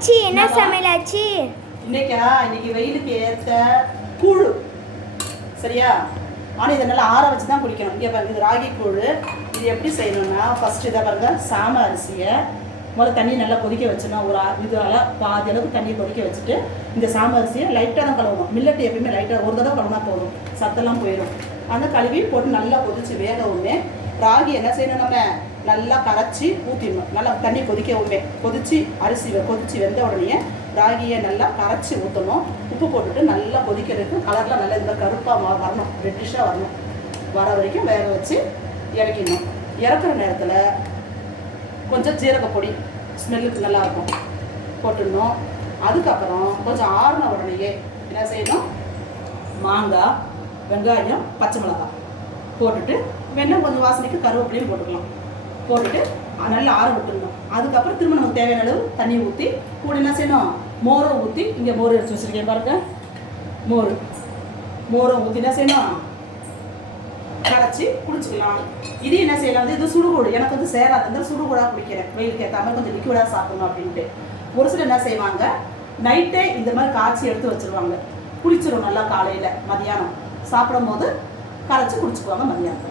ஆச்சி என்ன சமையல் ஆச்சி இன்னைக்கா இன்னைக்கு வெயிலுக்கு ஏற்ற கூழ். சரியா? ஆனால் இதை நல்லா ஆற வச்சு தான் குடிக்கணும். இங்கே பாருங்க இது ராகி கூழ். இது எப்படி செய்யணும்னா ஃபர்ஸ்ட் இதை பாருங்க சாம அரிசியை முதல்ல தண்ணி நல்லா கொதிக்க வச்சிடணும். ஒரு இது பாதி அளவுக்கு தண்ணி கொதிக்க வச்சுட்டு இந்த சாம அரிசியை லைட்டாக தான் கழுவணும். மில்லட் எப்பயுமே லைட்டாக ஒரு தடவை கழுவினா போதும். சத்தெல்லாம் போயிடும். அந்த கழுவி போட்டு நல்லா கொதிச்சு வேகவுமே ராகி என்ன செய்யணும் நம்ம? நல்லா கரைச்சி ஊற்றிடணும் நல்லா தண்ணி கொதிக்கவுமே கொதிச்சு அரிசி கொதித்து கொதிச்சு வெந்த உடனே ராகியை நல்லா கரைச்சி ஊற்றணும் உப்பு போட்டுட்டு நல்லா கொதிக்கிறதுக்கு கலரில் நல்லா இந்த கருப்பாக வரணும். ரெட்டிஷாக வரணும். வர வரைக்கும் வேக வச்சு இறக்கிடணும். இறக்குற நேரத்தில் கொஞ்சம் ஜீரக பொடி ஸ்மெல்லுக்கு நல்லா இருக்கும் போட்டுடணும். அதுக்கப்புறம் கொஞ்சம் ஆறின உடனேயே என்ன செய்யணும்? மாங்காய் வெங்காயம் பச்சை மிளகாய் போட்டுட்டு வெண்ணெய் கொஞ்சம் வாசனைக்கு கருவேப்பிலையும் போட்டுக்கலாம். போட்டுட்டு நல்லா ஆற விட்டுடணும் அதுக்கப்புறம் திரும்ப நமக்கு தேவையான அளவு தண்ணி ஊற்றி கூட என்ன செய்யணும்? மோரை ஊற்றி இங்கே மோர் எடுத்து வச்சுருக்கேன் பாருங்க. மோர். மோரை ஊற்றி என்ன செய்யணும்? கரைச்சி குடிச்சிக்கலாம். இது என்ன செய்யலாம்? வந்து இது சுடுகூடு. எனக்கு வந்து சேராது. இந்த சுடுகூடாக குடிக்கிறேன். வெயிலுக்கு ஏற்ற மாதிரி கொஞ்சம் லிக்விடாக சாப்பிடணும் அப்படின்ட்டு. ஒரு சிலர் என்ன செய்வாங்க? நைட்டே இந்த மாதிரி காய்ச்சி எடுத்து வச்சிருவாங்க. குடிச்சிடும் நல்லா காலையில் மதியானம். சாப்பிடும் போது கரைச்சி குடிச்சுக்குவாங்க மதியானம்